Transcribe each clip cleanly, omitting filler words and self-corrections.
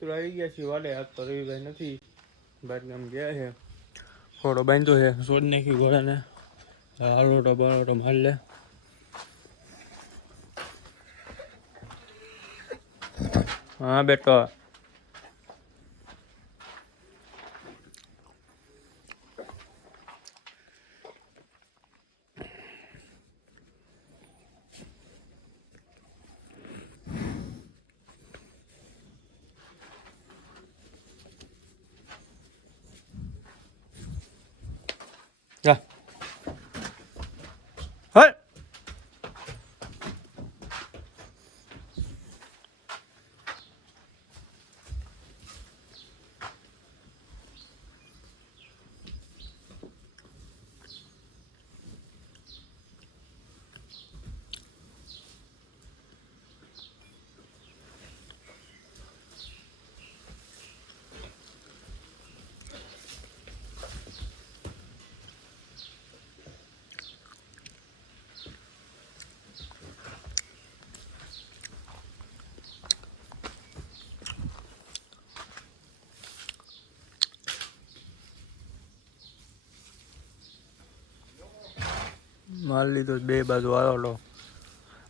તો આવી ગયા છીએ વાડે. આજ તો રવિભાઈ નથી, બહાર ગામ ગયા છે. ઘોડો બાંધ્યો છે, છોડ નાખી ઘોડાને. હાલોટો બાલોટો મારી લે. હા બેટો જા હટ. માર લીધો બે બાજુ હાલો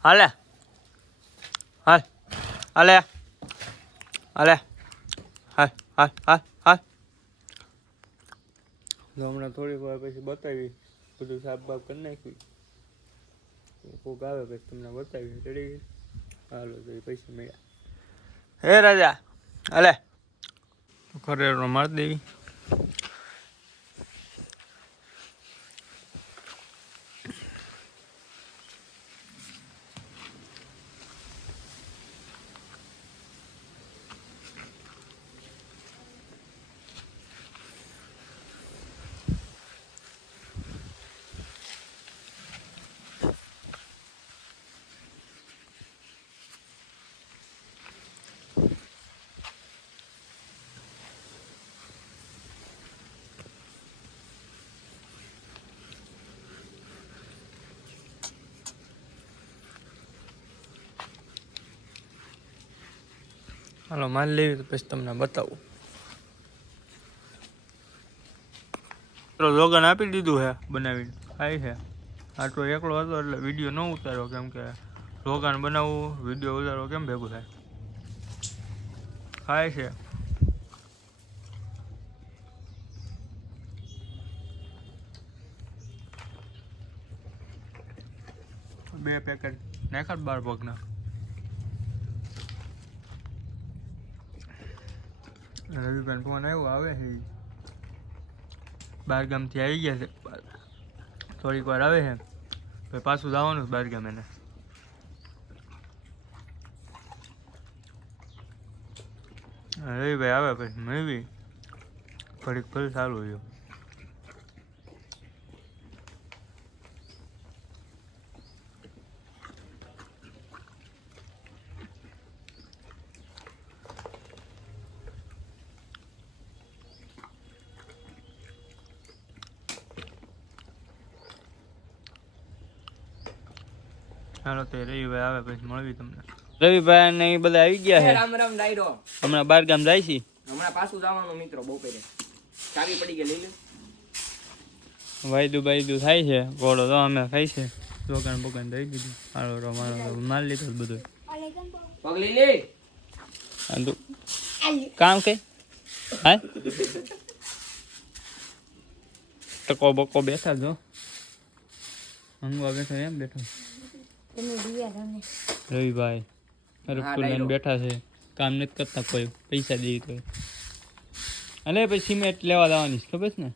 હાલે હાલ હાલે હાલે હાલ હાલ હાલ હાલ. હમણાં થોડીક વાર પછી બતાવી બધું સાફ બાફ કરી નાખ્યું. કોક આવે પછી તમને બતાવી ચડી. હાલો તો એ પૈસા મળ્યા. હે રાજા હાલે ખરેડો મારી દેવી. હાલો મારી લેવી તો પછી તમને બતાવું. લોગન આપી દીધું છે બનાવીને ખાય છે. આટલો એકલો હતો એટલે વિડીયો ન ઉતાર્યો, કેમ કે લોગન બનાવવું વિડીયો ઉતારવો કેમ ભેગું થાય. ખાય છે. બે પેકેટ નાખ્યા 12 પગના. રવિભાઈ ફોન આવ્યો આવે છે, બાર ગામથી આવી ગયા છે. થોડીક વાર આવે છે પછી પાછું જવાનું બાર ગામ એને. રવિભાઈ આવે પછી મળવી ઘડીક ફરી સારું રહ્યું. ચાલો તે રવિભાઈ આવે પછી મળવી તમને. રવિભાઈ ને એ બધા આવી ગયા છે. રામ રામ ડાયરો. હમણાં બાર ગામ જાય છે. હમણાં પાછું જવાનું મિત્રો બપોરે. ચાવી પડી ગઈ લઈ લે. વાયદું થાય છે. ઘોડો તો અમે ખાઈ છે. દોકાન બોકાન દઈ દીધું. હાલો મારો માલ લીધું બધું. પગ લઈ લે. કામ કે હા ટકો બકો બેઠા જો. હંગવા બેઠો એમ બેઠો રવિભાઈ. રફુલ બેઠા છે, કામ નથી કરતા કોઈ. પૈસા દેવી તો અલે પછી સિમેન્ટ લેવા જવાની ખબર છે ને.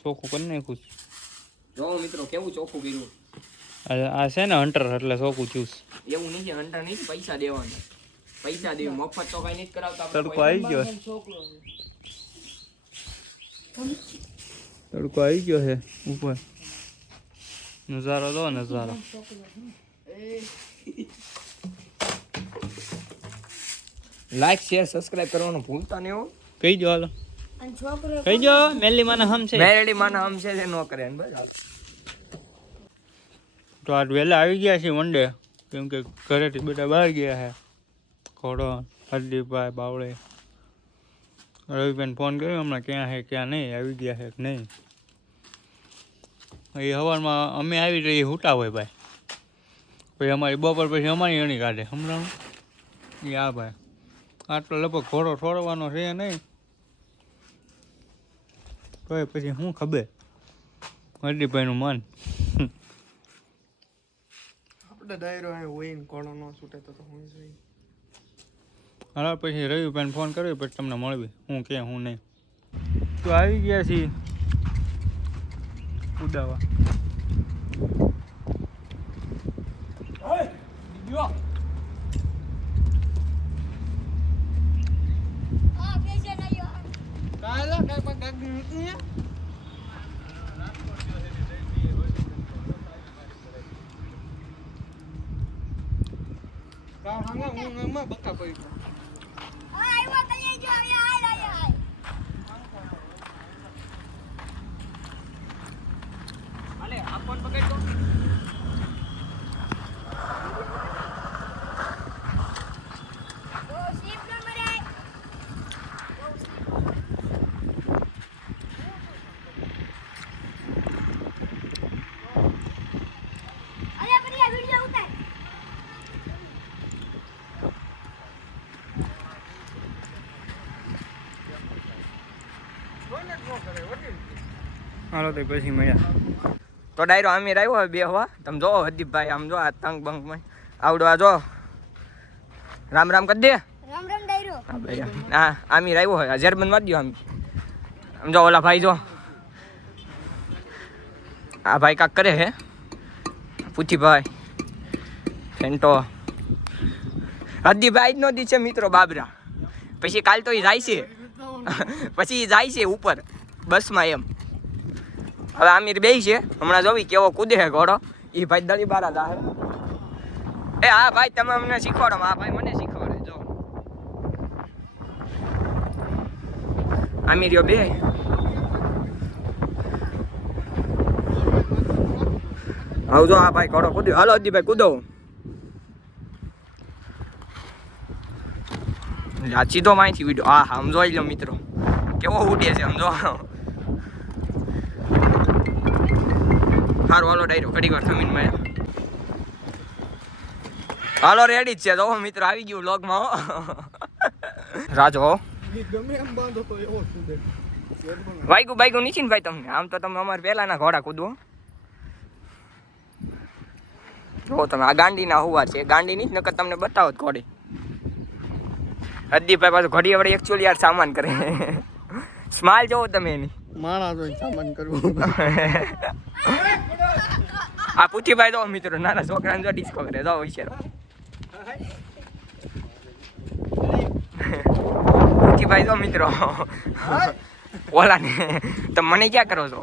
ચોખ્ખું કરી નાખું. જો મિત્રો કેવું ચોખ્ખું કર્યું. આ છે ને હન્ટર એટલે ચોખ્ખું ચૂસ. એવું નહીં હન્ટર નહીં, પૈસા દેવાના. પૈસા દેવી મફત તો કઈ નથી કરાવતા. તડકો આવી ગયો. તડકો આવી ગયો છે ઉપર. નજારો દો નજારો. લાઈક શેર સબસ્ક્રાઇબ કરવાનું ભૂલતા નહીં હો. કહી દો હાલો. કહી દો મેલી માને હમ છે. મેરડી માને હમ છે નો કરે ને બસ. તો આજ વહેલા આવી ગયા છે વન ડે. કેમ કે ઘરેથી બધા બહાર ગયા છે. ઘોડો, હરદીપભાઈ, બાવળે, રવિબેન ફોન કર્યો હમણાં ક્યાં છે ક્યાં નહીં, આવી ગયા છે કે નહીં. એ સવારમાં અમે આવી રહીએ હુટા હોય ભાઈ, પછી અમારી બપોર પછી અમારી અણી કાઢે હમણાં. એ હા ભાઈ, આટલો લગભગ ઘોડો છોડવાનો છે નહીં, તો પછી શું ખબર હરદીપભાઈનું મન. આપણે ડાયરો હોય ને ઘોડો ન છૂટે તો હું જોઈએ. હા પછી રવિભાઈને ફોન કર્યો પછી તમને મળવી હું કે હું નહીં. તો આવી ગયા છીએ ઉદાવા. બકા પડી હાલે આ ફોન પકડ તો. હાલો તો પછી મળ્યા. તો ડાયરો આમીર આવ્યો હવે બેહવા. તમે જો હરદીપભાઈ આમ જો આ તંગ બંગમાં આવડો આ જો રામ રામ કરી દે. રામ રામ ડાયરો. હા ભાઈ હા આમીર આવ્યો હોય જર્મન માં દો આમીર. આમ જો ઓલા ભાઈ જો આ ભાઈ કાક કરે હે પૂથીભાઈ ફેન્ટો. હરદીપભાઈ જ નો દી છે મિત્રો બાબરા. પછી કાલ તો એ જાય છે પછી એ જાય છે ઉપર બસમાં એમ. હવે આમીર બે છે હમણાં જોવી કેવો કૂદે છે ઘોડો. એ ભાઈ દળી બારા જાહે. એ હા ભાઈ તમે અમને શીખવાડો. હા ભાઈ મને શીખવાડે જો આમીર બે. આવજો હા ભાઈ ઘોડો કૂદ્યો. હાલો હરદીપભાઈ કૂદો. આ સીધો માહિતી વિડીયો. હા હા આમ જોઈ લો મિત્રો કેવો ઉડે છે આમ જો. સારું હાલો ડાયરો ઘડી વાર થમીને મળ્યા. હાલો રેડી જ છે જો મિત્રો આવી ગયું વ્લોગમાં હો. રાજો ગમે એમ બાંધો તો એવો છૂટે. વાઈગું બાઈગું નીચે ને ભાઈ તમને. આમ તો તમે અમારે પહેલાના ઘોડા કૂદવો. જો તમે આ ગાંડીના હુવાર છે. ગાંડી નહીં નકર તમને બતાવો જ ઘોડી. હરદીપભાઈ પાછું ઘડી વડે એકચ્યુઅલી યાર સામાન કરે. સ્માઇલ જોવો તમે એની. માણા જોઈને સામાન કરવું. આ પૂથીભાઈ જો મિત્રો નાના છોકરાને જો ડિસ્કો કરે જો વિચારો. પૂથીભાઈ જો મિત્રો ઓલા ને તમે મને ક્યાં કરો છો.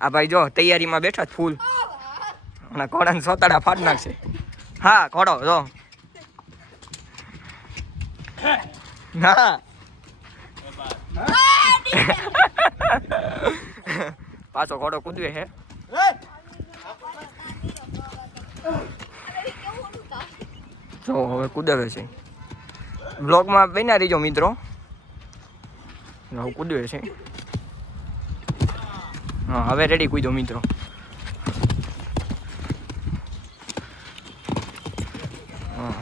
આ ભાઈ જો તૈયારીમાં બેઠા જ ફૂલ. અને ઘોડાને સોતાડા ફાડ નાખશે. હા ઘોડો જો ના પાછો ઘોડો કૂદવે છે. જો હવે કૂદવે છે. બ્લોગમાં બન્યા રહીજો મિત્રો. કૂદવે છે. હા હવે રેડી કૂદો મિત્રો.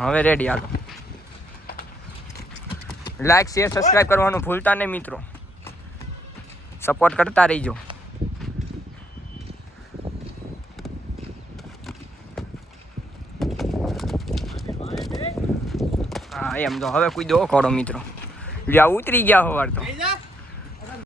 હવે રેડી હાલો. લાઈક શેર સબસ્ક્રાઈબ કરવાનું ભૂલતા નહીં મિત્રો. સપોર્ટ કરતા રહીજો. હા એમ તો હવે કોઈ દો ખોડો મિત્રો. જ્યાં ઉતરી ગયા હોવાર તો